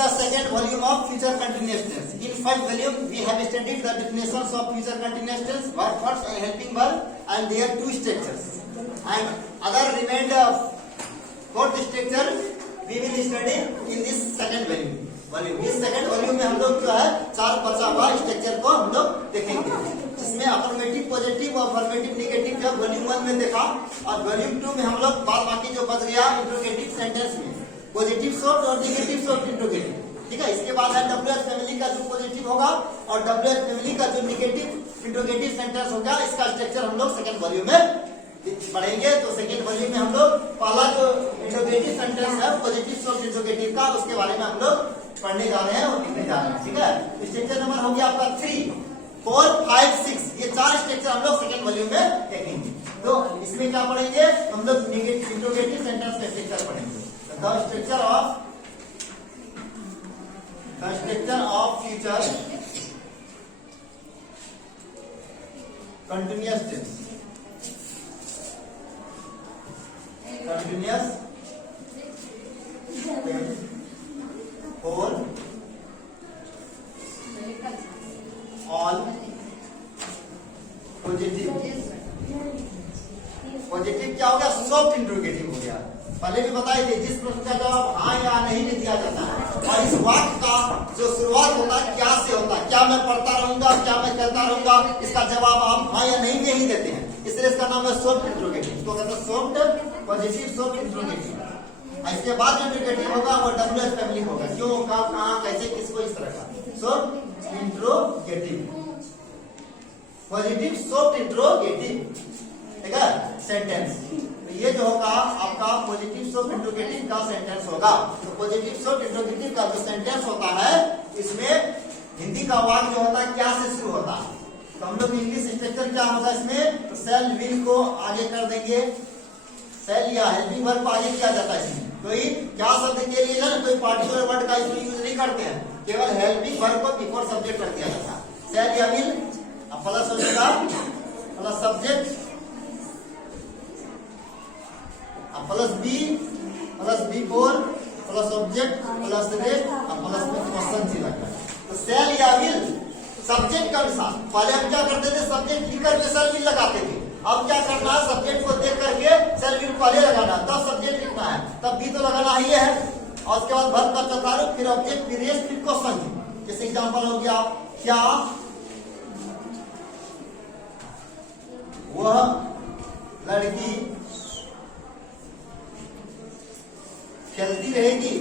the second volume of future continuous tense. In first volume, we have studied the definitions of future continuous tense, verb first and helping verb, and their two structures. And other remainder fourth structure we will study in this second volume. इस second volume में हम लोग जो है 4 बचा हुआ structure को हम लोग देखेंगे, जिसमें अफर्मेटिव, पॉजिटिव और अफर्मेटिव, नेगेटिव जब वॉल्यूम 1 में देखा, और वॉल्यूम 2 में हम लोग बाद बाकी जो बच गया इंट्रोगेटिव सेंटेंस में पॉजिटिव शॉर्ट और नेगेटिव शॉर्ट इंट्रोगेटिव, ठीक है। इसके बाद है डब्ल्यूएच फैमिली का जो पॉजिटिव होगा और डब्ल्यूएच फैमिली का जो नेगेटिव इंट्रोगेटिव सेंटेंस होगा, इसका स्ट्रक्चर हम लोग सेकंड वॉल्यूम में पढ़ेंगे। तो सेकंड वॉल्यूम में हम लोग पहला जो इंट्रोगेटिव सेंटेंस है पॉजिटिव शॉर्ट इंट्रोगेटिव का, उसके बारे में हम लोग पढ़ने जा रहे हैं और लिखने जा रहे हैं, ठीक है। स्ट्रक्चर नंबर हो गया आपका 3, 4, 5, 6, ये 4 स्ट्रक्चर हम लोग सेकंड वॉल्यूम में देखेंगे। तो इसमें क्या पढ़ेंगे हम लोग, नेगेटिव इंट्रोगेटिव सेंटेंस का स्ट्रक्चर पढ़ेंगे। The structure of future continuous tense. Continuous tense for all positive. Positive क्या हो गया, सॉफ्ट इंट्रोगेटिव हो गया। पहले भी बताए थे, जिस प्रश्न का जवाब हाँ या नहीं में दिया जाता है, और इस वाक्य का जो शुरुआत होता है क्या से होता है, क्या मैं पढ़ता रहूंगा, क्या मैं करता रहूंगा, इसका जवाब आप हाँ या नहीं में ही देते हैं, इसलिए इसका नाम है सॉफ्ट इंट्रोगेटिव। तो कहते हैं सॉफ्ट पॉजिटिव सॉफ्ट इंट्रोगेटिव। इसके बाद जो इंट्रोगेटिव होगा वो डब्ल्यूएच फैमिली होगा, क्यों, कब, कहाँ, कैसे, किसको, इस तरह का soft interrogative, positive soft interrogative, ठीक है, सेंटेंस। तो ये जो होगा आपका पॉजिटिव सॉफ्ट इंट्रोगेटिव का सेंटेंस होगा। तो पॉजिटिव सॉफ्ट इंट्रोगेटिव का जो सेंटेंस होता है, इसमें हिंदी का वाक्य जो होता है क्या से शुरू होता है। तो हम लोग इंग्लिश स्ट्रक्चर क्या होगा इसमें, तो सेल विल को आगे कर देंगे, सेल या हेल्पिंग वर्ब को आगे किया जाता है इसमें। कोई क्या शब्द के लिए ना कोई पार्टिकुलर वर्ड का इसमें यूज नहीं करते हैं, केवल हेल्पिंग वर्ब को बिफोर सब्जेक्ट रख दिया जाता है। सेल या विल प्लस हो जाएगा plus subject plus V four plus object plus rate plus में क्वेश्चन सी लगता है। तो सेल या विल सब्जेक्ट के अनुसार, पहले हम क्या करते थे, सब्जेक्ट लिख करके सेल विल लगाते थे। अब क्या करना है, सब्जेक्ट को देख करके सेल विल पहले लगाना, तब सब्जेक्ट लिखना है, तब बी तो लगाना ही है, और उसके बाद वर्ब का चौथा रूप, फिर ऑब्जेक्ट, फिर रेस्ट, फिर क्वेश्चन। जैसे एग्जाम्पल हो गया, क्या वह लड़की चलती रहेगी,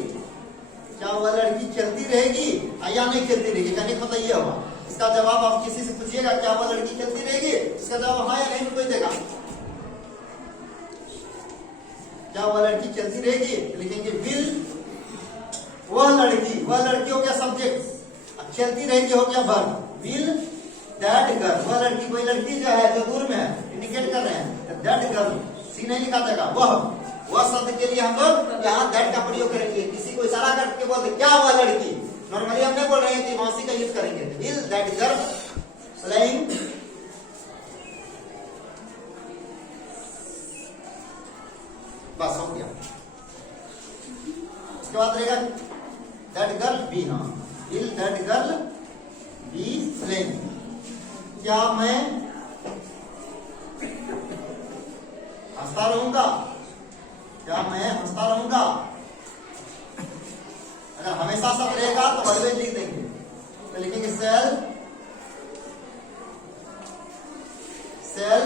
क्या वह लड़की चलती रहेगी या नहीं चलती रहेगी, कहने का मतलब ये होगा। इसका जवाब आप किसी से पूछिएगा क्या वह लड़की चलती रहेगी, इसका जवाब हाँ या नहीं कोई देगा। क्या वह लड़की चलती रहेगी, लिखेंगे विल वह लड़की हो गया सब्जेक्ट, चलती रहेगी हो गया वर्ब, विल दैट गर्ल, वह लड़की, कोई लड़की जो है जो दूर में है इंडिकेट कर रहे हैं, दैट गर्ल, सी नहीं लिखा जाएगा, वह शब्द के लिए हम लोग यहाँ दैट का प्रयोग करेंगे। किसी को इशारा करके बोलते क्या हुआ लड़की, नॉर्मली हम नहीं बोल रहे हैं, वासी का यूज करेंगे, विल दैट गर्ल प्लेइंग बस हो गया। उसके बाद रहेगा दैट गर्ल बी, हाँ will that girl be playing, क्या मैं हंसता रहूंगा, क्या मैं हंसता रहूंगा। अगर हमेशा सब रहेगा तो ऑलवेज लिख देंगे, तो लिखेंगे सेल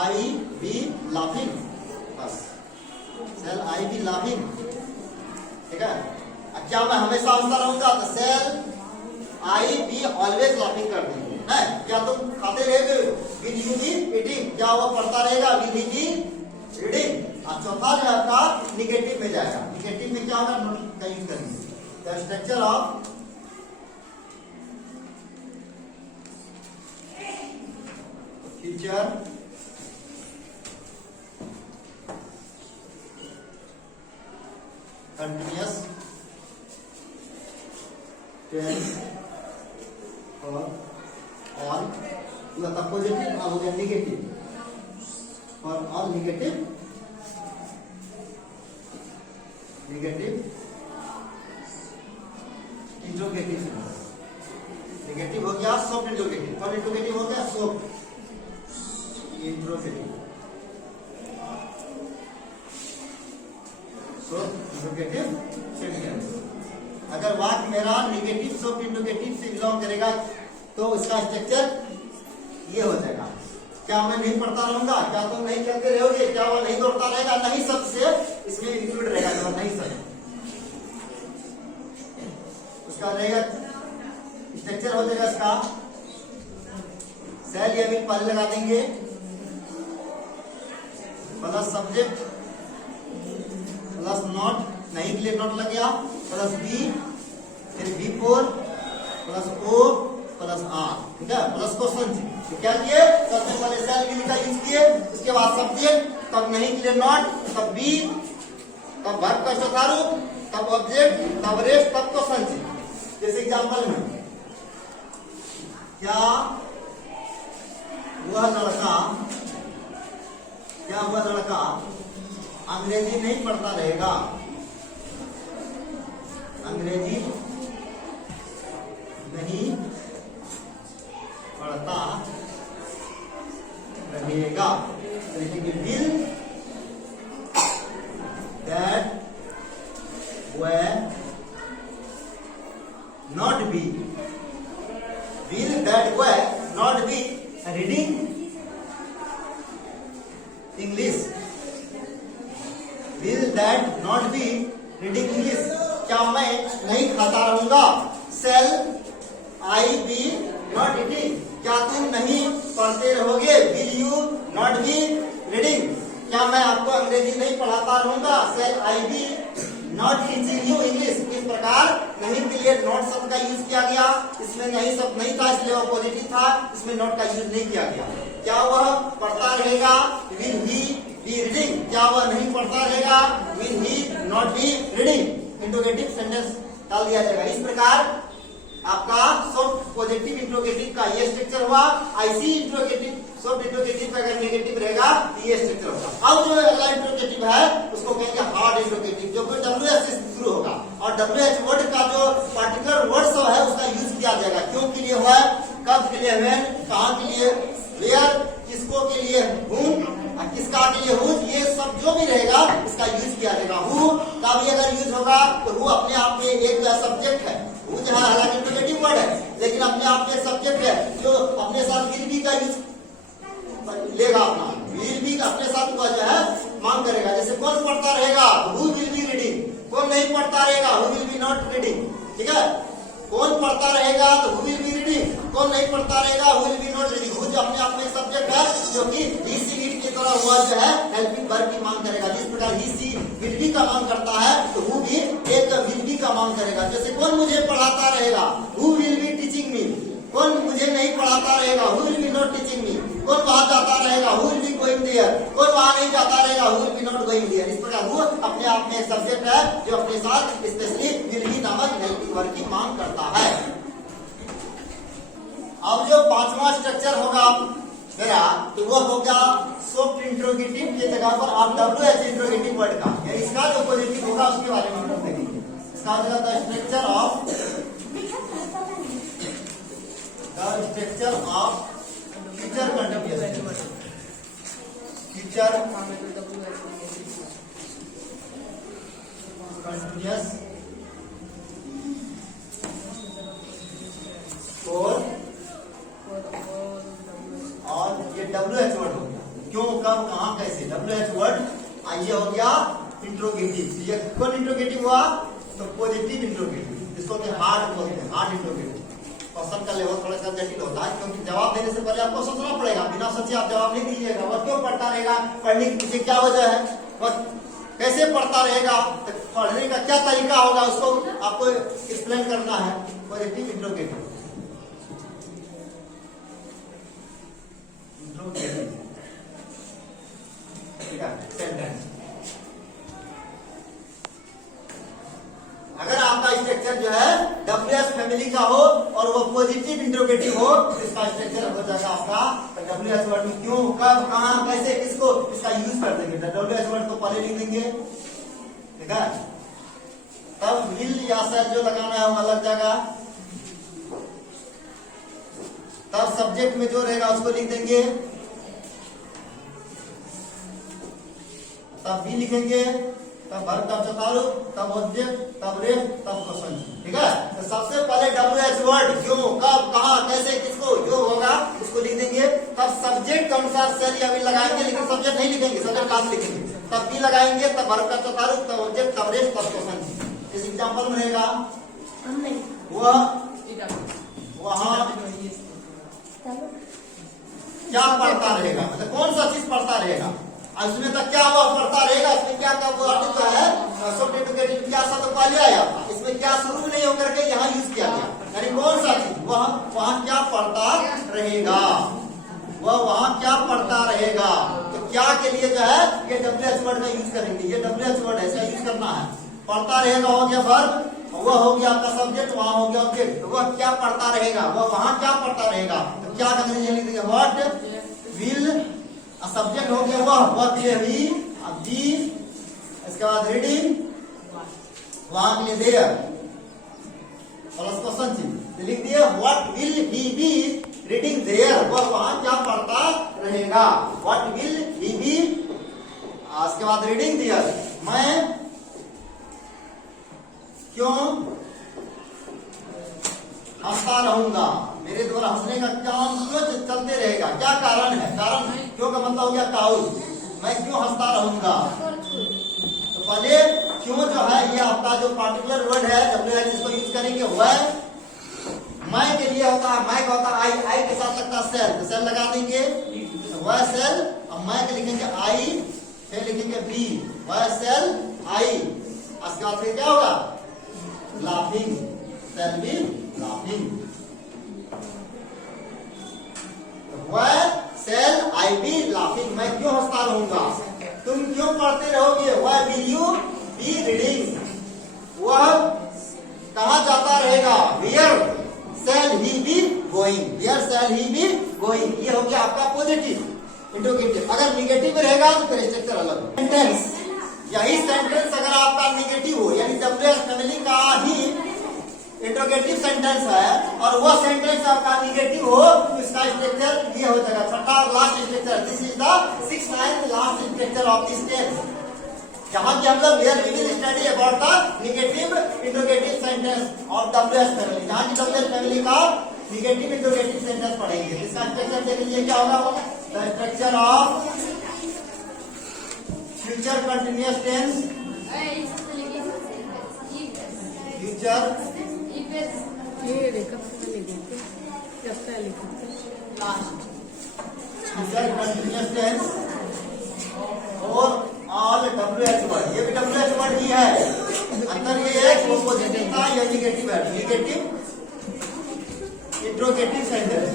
आई बी लाफिंग, बस सेल आई बी लाफिंग, ठीक है। क्या मैं हमेशा हंसता रहूंगा, तो shall I be always laughing कर देंगे। क्या तुम खाते रहेगे, विल यू बी ईटिंग, क्या वो पढ़ता रहेगा, विल ही बी रीडिंग। चौथा जो आपका निगेटिव में जाएगा, निगेटिव में क्या होगा, नोट यूज करेंगे, the structure of future continuous tense for all, positive हो गया negative, for all negative sentence. अगर वाक्य मेरा निगेटिव सॉफ्ट इंट्रोगेटिव से बिलोंग करेगा तो इसका स्ट्रक्चर ये हो जाएगा। क्या मैं नहीं पढ़ता रहूंगा, क्या तुम नहीं खेलते रहोगे, क्या वो नहीं दौड़ता रहेगा, नहीं सबसे इसमें इंक्लूड रहेगा, जो नहीं सब उसका रहेगा स्ट्रक्चर हो जाएगा। इसका सेल या बिल पहले लगा देंगे, प्लस सब्जेक्ट प्लस नॉट, नहीं के लिए नॉट लग गया, प्लस बी, फिर B4 plus O plus R, ठीक है, प्लस क्वेश्चन। तो क्या किए, सबसे पहले सेल बिल का यूज किए, उसके बाद सब्जेक्ट, तब नहीं के लिए नॉट, तब बी, तब वर्ब का चौथा रूप, तब ऑब्जेक्ट, तब रेस्ट, तब क्वेश्चन। जैसे एग्जांपल में, क्या वह लड़का अंग्रेजी नहीं पढ़ता रहेगा, अंग्रेजी नहीं पढ़ता रहेगा। लिखेंगे will that were not be, will that were not be reading English, will that not be reading English। क्या मैं नहीं खाता रहूंगा, shall I be not eating, क्या तुम नहीं पढ़ते रहोगे, will you not be reading, क्या मैं आपको अंग्रेजी नहीं पढ़ाता रहूंगा, shall I be not teaching you English। इस प्रकार नहीं के लिए नॉट शब्द का यूज किया गया, इसमें नहीं शब्द नहीं था इसलिए वो पॉजिटिव था, इसमें नॉट का यूज नहीं किया गया। क्या वह पढ़ता रहेगा, will he be reading, क्या वह नहीं पढ़ता रहेगा, will he not be reading। Interrogative sentence डाल दिया जाएगा। इस प्रकार आपका सॉफ्ट पॉजिटिव इंट्रोगेटिव का ये स्ट्रक्चर हुआ। आईसी इंट्रोगेटिव सॉफ्ट इंट्रोगेटिव का अगर नेगेटिव रहेगा तो ये स्ट्रक्चर होगा। अब जो अगला इंट्रोगेटिव है उसको कहेंगे हार्ड इंट्रोगेटिव, जो कि WH से शुरू होगा और WH वर्ड का जो पार्टिकुलर वर्ड सब है उसका यूज किया जाएगा। क्यों के लिए हुआ, कब के लिए, व्हेन, कहाँ के लिए, वेयर, किसको के लिए, whom, किसका के लिए हुज, ये सब जो भी रहेगा इसका यूज किया जाएगा। हु का भी अगर यूज होगा तो हु अपने आप में एक सब्जेक्ट है, हु जहाँ हालांकि इंट्रोगेटिव वर्ड है लेकिन अपने आप में सब्जेक्ट है जो अपने साथ विल बी का यूज लेगा, अपना विल बी अपने साथ जो है मांग करेगा। जैसे कौन पढ़ता रहेगा, हु विल बी रीडिंग, कौन नहीं पढ़ता रहेगा, who will be not reading, ठीक है। कौन पढ़ता रहेगा तो हु विल बी रीडिंग, कौन नहीं पढ़ता रहेगा who will be not reading. Who जो अपने आप में सब्जेक्ट है जो कि ही सी विल की तरह हुआ जो है हेल्पिंग वर्ब की मांग करेगा। जिस प्रकार ही सी विल बी का मांग करता है तो हु भी एक विल बी का मांग करेगा। जैसे कौन मुझे पढ़ाता रहेगा, who will be teaching me, कौन मुझे नहीं पढ़ाता रहेगा, who will be not teaching me, कौन वहां जाता रहेगा, who will be going there, कौन वहां नहीं जाता रहेगा, who will be not going there. इस प्रकार हु अपने आप में सब्जेक्ट है जो अपने साथ स्पेशली विल बी नामक हेल्पिंग वर्ब की मांग करता है। अब जो पांचवा स्ट्रक्चर होगा मेरा तो वो होगा सॉफ्ट इंट्रोगेटिव की जगह पर आप WH इंट्रोगेटिव वर्ड का, इसका जो पॉजिटिव होगा उसके बारे में हम लोग देखेंगे। इसका होगा structure of future continuous, future continuous और ये WH वर्ड हो गया। क्यों, कब, कहां, कैसे, WH वर्ड आइए हो गया इंट्रोगेटिव। ये कौन इंट्रोगेटिव हुआ तो पॉजिटिव इंट्रोगेटिव, जिसको कि हार्ड बोलते हैं, हार्ड इंट्रोगेटिव। क्वेश्चन का लेवल थोड़ा सा जटिल होता है क्योंकि जवाब देने से पहले आपको सोचना पड़ेगा, बिना सोचे आप जवाब नहीं दीजिएगा। वह क्यों पढ़ता रहेगा, पढ़ने के पीछे क्या वजह है, बस कैसे पढ़ता रहेगा, तो पढ़ने का क्या तरीका होगा उसको आपको एक्सप्लेन करना है। Positive interrogative sentence. अगर आपका स्ट्रक्चर जो है WH फैमिली का हो और वो पॉजिटिव इंट्रोगेटिव हो तो इसका स्ट्रक्चर हो जाएगा आपका WH वर्ड में क्यों, कब, कहां, कैसे, किसको, इसका यूज कर देंगे। WH वर्ड को पहले लिख देंगे, ठीक है। तब विल या सेल जो लगाना है वो अलग जाएगा। तब सब्जेक्ट में जो रहेगा उसको लिख देंगे, तब भी लिखेंगे, तब वर्ब का चौथा रूप, तब ऑब्जेक्ट, तब रेस्ट, तब क्वेश्चन। ठीक है, तो सबसे पहले WH वर्ड क्यों, कब, कहां, कैसे, किसको, जो होगा उसको लिख देंगे। तब सब्जेक्ट के अनुसार शैल या विल लगाएंगे, लेकिन सब्जेक्ट नहीं लिखेंगे, सब्जेक्ट क्लास लिखेंगे। तब भी लगाएंगे, तब वर्ब का चौथा रूप, तब ऑब्जेक्ट, तब रेस्ट, तब क्वेश्चन। इस एग्जांपल में रहेगा वह वहां क्या पढ़ता रहेगा, मतलब कौन सा चीज पढ़ता रहेगा। इसमें तक क्या हुआ पढ़ता रहेगा, इसमें क्या क्या जो है सब्जेक्ट क्या शब्द पहले आया, इसमें क्या शुरू नहीं होकर के यहाँ यूज किया गया, यानी कौन सा चीज वहाँ क्या पढ़ता रहेगा, वह वहाँ क्या पढ़ता रहेगा। तो क्या के लिए जो है ये WH वर्ड का यूज करेंगे, ये WH वर्ड है, इसका यूज करना है। पढ़ता रहेगा हो गया वर्ब, वह हो गया आपका सब्जेक्ट, वहां हो गया ऑब्जेक्ट। तो वह क्या पढ़ता रहेगा, वह वहां क्या पढ़ता रहेगा, तो क्या अंग्रेजी लिख देंगे व्हाट विल, सब्जेक्ट हो गया वह के ही, अब दी, इसके बाद रीडिंग, वहां के लिए देयर प्लस क्वेश्चन चिन्ह लिख दिया। What will he be reading there, वह वहां क्या पढ़ता रहेगा, व्हाट विल ही बी, इसके बाद रीडिंग देयर, मैं क्यों हंसता रहूंगा, मेरे द्वारा हंसने का काम क्यों चलते रहेगा, क्या कारण है, कारण क्यों का मतलब हो गया काउज, मैं क्यों हंसता रहूंगा। तो पहले क्यों जो है ये आपका जो पार्टिकुलर वर्ड है WH इसको यूज करेंगे, वह मैं के लिए होता है, मैं का होता है आई के साथ लगता है सेल, तो सेल लगा देंगे, तो वह सेल, अब मैं के लिखेंगे आई, फिर लिखेंगे बी, वह सेल आई, उसके बाद फिर क्या होगा लाफिंग, सेल बी लाफिंग, वह सेल आई बी लाफिंग, मैं क्यों हंसता रहूंगा, तुम क्यों पढ़ते रहोगे, वह विल यू बी रीडिंग, वह कहां जाता रहेगा, where shall he be going, where shall he be going. ये हो गया आपका पॉजिटिव इंट्रोगेटिव। अगर निगेटिव रहेगा तो फिर स्ट्रक्चर अलग। सेंटेंस, यही सेंटेंस अगर आपका निगेटिव हो, यानी WH फैमिली का ही इंट्रोगेटिव सेंटेंस है और वह सेंटेंस आपका निगेटिव हो, तो इसका स्ट्रक्चर ये हो जाएगा छठा और last structure. This is the 6th and last structure of this tense, जहां की हम लोग here we will study about the negative interrogative sentence of WH family, जहां की WH फैमिली का निगेटिव इंट्रोगेटिव सेंटेंस पढ़ेंगे। इसका स्ट्रक्चर देख लीजिए क्या होगा, the structure of future continuous tense, future continuous tense और ऑल WH वर्ड, ये भी WH वर्ड ही है, अंदर ये एक पॉजिटिव था, ये निगेटिव है, negative interrogative sentence,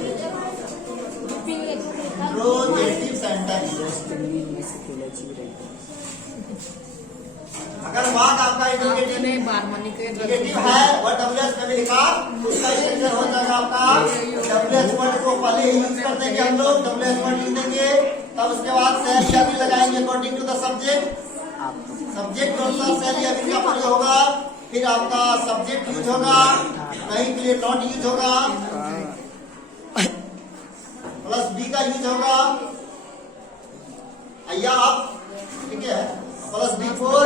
interrogative sentence. अगर वाक आपका इंट्रोगेटिव निगेटिव है वह WH फैमिली का, उसका स्ट्रक्चर हो जाएगा आपका WH वर्ड को पहले ही यूज कर देंगे हम लोग, WH वर्ड लिख देंगे, तब उसके बाद सेल या भी लगाएंगे according to the subject, subject के अनुसार सेल या भी का प्रयोग होगा, फिर आपका सब्जेक्ट यूज होगा, कहीं के लिए नॉट यूज होगा, प्लस बी का यूज होगा, या आप ठीक है प्लस बिफोर,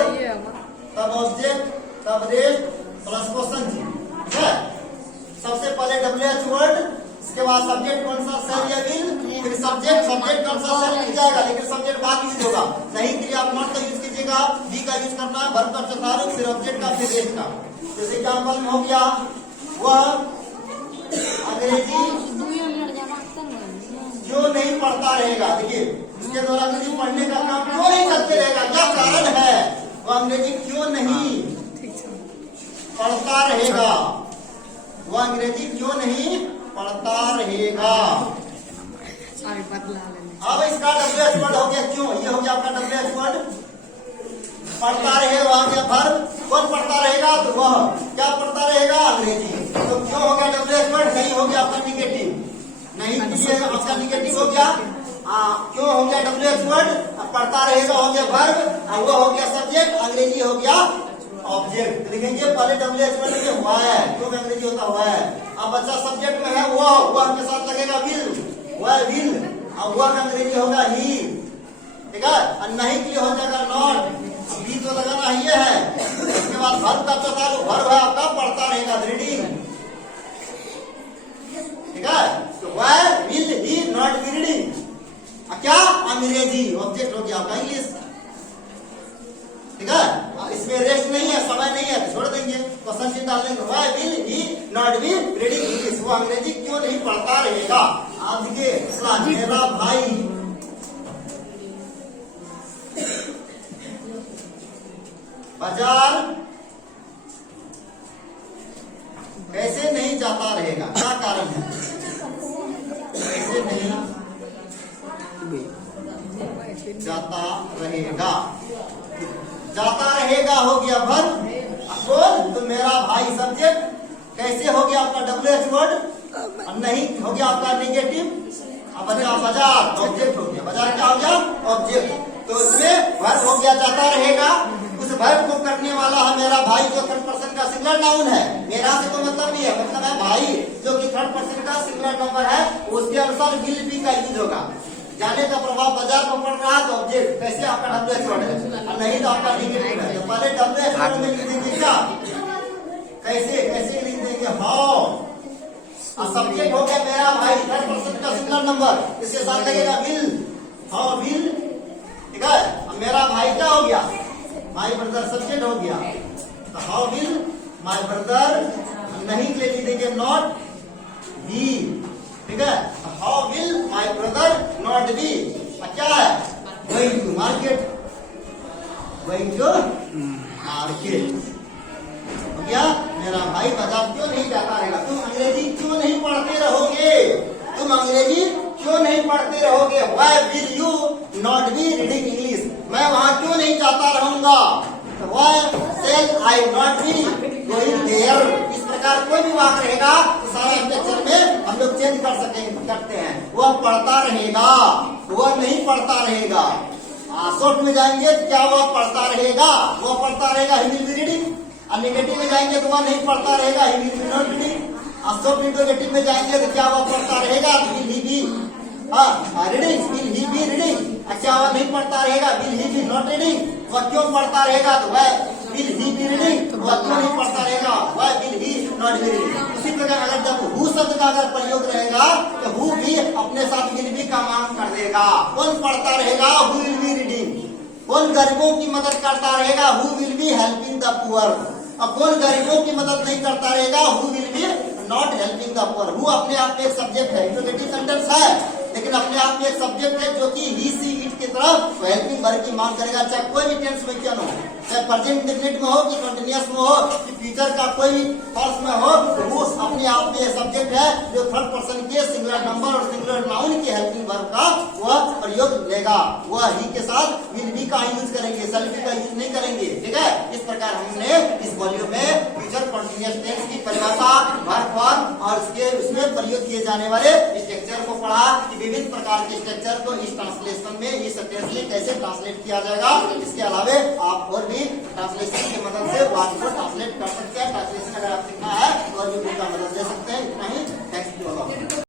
तब ऑब्जेक्ट, तब रेस्ट, प्लस क्वेश्चन, ठीक है। सबसे पहले WH वर्ड, इसके बाद सब्जेक्ट कौन सा सेल या विल, फिर सब्जेक्ट कौन सा सेल मिल जाएगा, लेकिन सब्जेक्ट बाद यूज होगा, नहीं के लिए आप नॉट का यूज कीजिएगा, बी का यूज करना है, वर्ब का चौथा रूप, फिर ऑब्जेक्ट का, फिर रेस्ट का। जैसे एग्जाम्पल में हो गया वह अंग्रेजी क्यों नहीं पढ़ता रहेगा, देखिए इसके द्वारा अंग्रेजी पढ़ने का काम क्यों नहीं करते रहेगा, क्या कारण है, वो अंग्रेजी क्यों नहीं पढ़ता रहेगा, वो अंग्रेजी क्यों नहीं पढ़ता रहेगा। अब इसका WH वर्ड हो गया क्यों, ये हो गया आपका WH वर्ड, पढ़ता रहेगा वहां क्या वर्ब, कौन पढ़ता रहेगा, तो वह क्या पढ़ता रहेगा अंग्रेजी, तो क्यों हो गया WH वर्ड, नहीं हो गया आपका निगेटिव, नहीं किसी आपका निगेटिव हो गया, क्यों हो गया WH वर्ड, पढ़ता रहेगा हो गया वर्ब, वो हो गया सब्जेक्ट, अंग्रेजी हो गया ऑब्जेक्ट। लिखेंगे पहले WH वर्ड में हुआ है, क्यों अंग्रेजी होता हुआ है, अब बच्चा सब्जेक्ट में है वो के साथ लगेगा विल, वह विल, अब वह अंग्रेजी होगा ही, ठीक है, और नहीं के लिए हो जाएगा नॉट, बी तो लगाना ही है। उसके बाद वर्ब का चौथा वर्ब है आपका पढ़ता रहेगा, रीडिंग। ठीक है, तो why will he not be reading? क्या अंग्रेजी ऑब्जेक्ट हो गया आपका इंग्लिश। ठीक है, इसमें रेस्ट नहीं है, समय नहीं है, छोड़ देंगे, क्वेश्चन चिन्ह डाल देंगे। why will he not be reading English, वो अंग्रेजी क्यों नहीं पढ़ता रहेगा। आज के मेरा भाई बाजार कैसे नहीं जाता रहेगा, क्या कारण है, कैसे नहीं जाता रहेगा। जाता रहेगा हो गया वर्ब, कौन, तो मेरा भाई सब्जेक्ट, कैसे हो गया आपका WH वर्ड, और नहीं हो गया आपका नेगेटिव, अब बचा बाजार ऑब्जेक्ट हो गया, बाजार क्या हो गया ऑब्जेक्ट। तो इसमें वर्ब हो गया जाता रहेगा, उस वर्ब को करने वाला है मेरा भाई जो थर्ड पर्सन का सिंगुलर नाउन है। मेरा से तो मतलब नहीं है, मतलब है भाई जो कि थर्ड पर्सन का सिंगुलर नंबर है, उसके अनुसार विल बी का यूज होगा। जाने का प्रभाव बाजार पर पड़ रहा है तो ऑब्जेक्ट कैसे आपका WH वर्ड है, और नहीं तो आपका नेगेटिव है। तो पहले WH वर्ड में लिख देंगे क्या, कैसे लिख देंगे हाउ, और सब्जेक्ट हो गया मेरा भाई थर्ड पर्सन का सिंगुलर नंबर, इसके साथ लगेगा विल, हाउ विल। ठीक है, अब मेरा भाई क्या हो गया, माई ब्रदर सब्जेक्ट हो गया, तो हाउ विल माई ब्रदर, नहीं के लिए लिख देंगे नॉट बी। ठीक है, how will my brother not be, क्या है going to market, going to market हो गया। मेरा भाई बाजार क्यों नहीं जाता रहेगा, तुम अंग्रेजी क्यों नहीं पढ़ते रहोगे, तुम अंग्रेजी क्यों नहीं पढ़ते रहोगे। Why will you not be reading English, मैं वहां क्यों नहीं जाता रहूंगा। Why shall I not be going there, इस प्रकार कोई भी वाक्य रहेगा तो सारा स्ट्रक्चर में हम लोग चेंज करते हैं। वह पढ़ता रहेगा, वह नहीं पढ़ता रहेगा। शॉर्ट में जाएंगे तो क्या वह पढ़ता रहेगा, वह पढ़ता रहेगा ही विल बी रीडिंग, और नेगेटिव में जाएंगे तो वह नहीं पढ़ता रहेगा he will be not reading. Short interrogative में जाएंगे तो क्या वह पढ़ता रहेगा, will he be reading, will he be reading. अच्छा वह नहीं पढ़ता रहेगा, will he be not reading, वह क्यों पढ़ता रहेगा, तो वह विल ही बी रीडिंग, वह क्यों नहीं पढ़ता रहेगा, वह will he not be reading. उसी प्रकार अगर जब हु शब्द का अगर प्रयोग रहेगा तो हु भी अपने साथ विल बी का मांग कर देगा। कौन पढ़ता रहेगा, हु विल बी रीडिंग। कौन गरीबों की मदद करता रहेगा, who will be helping the poor. अब कौन गरीबों की मदद नहीं करता रहेगा, who will be not helping the poor. Who अपने आप में एक सब्जेक्ट है, इंट्रोगेटिव सेंटेंस है, लेकिन अपने आप में एक सब्जेक्ट है जो कि ही सी इट की तरफ हेल्पिंग वर्ब की मांग करेगा, चाहे कोई भी टेंस में क्यों हो, चाहे प्रेजेंट इंडेफिनिट में हो कि कंटिन्यूअस में हो कि फ्यूचर का कोई भी फॉर्स में हो, तो वो अपने आप में सब्जेक्ट है जो थर्ड पर्सन के सिंगुलर नंबर और सिंगुलर नाउन के हेल्पिंग वर्ब का वह प्रयोग लेगा। वह ही के साथ विल बी का यूज करेंगे, शैल बी का यूज नहीं करेंगे। ठीक है, इस प्रकार हमने इस वॉल्यूम में फ्यूचर कंटिन्यूअस टेंस की परिभाषा, वर्ब फॉर्म और उसमें प्रयोग किए जाने वाले स्ट्रक्चर को पढ़ा कि विभिन्न प्रकार के स्ट्रक्चर को इस ट्रांसलेशन में इस टेंस में कैसे ट्रांसलेट किया जाएगा। इसके अलावा आप और भी ट्रांसलेशन की मदद से वाक्य को ट्रांसलेट कर सकते हैं। ट्रांसलेशन अगर आप सीखना है तो और भी बुक का मदद ले सकते हैं। इतना ही।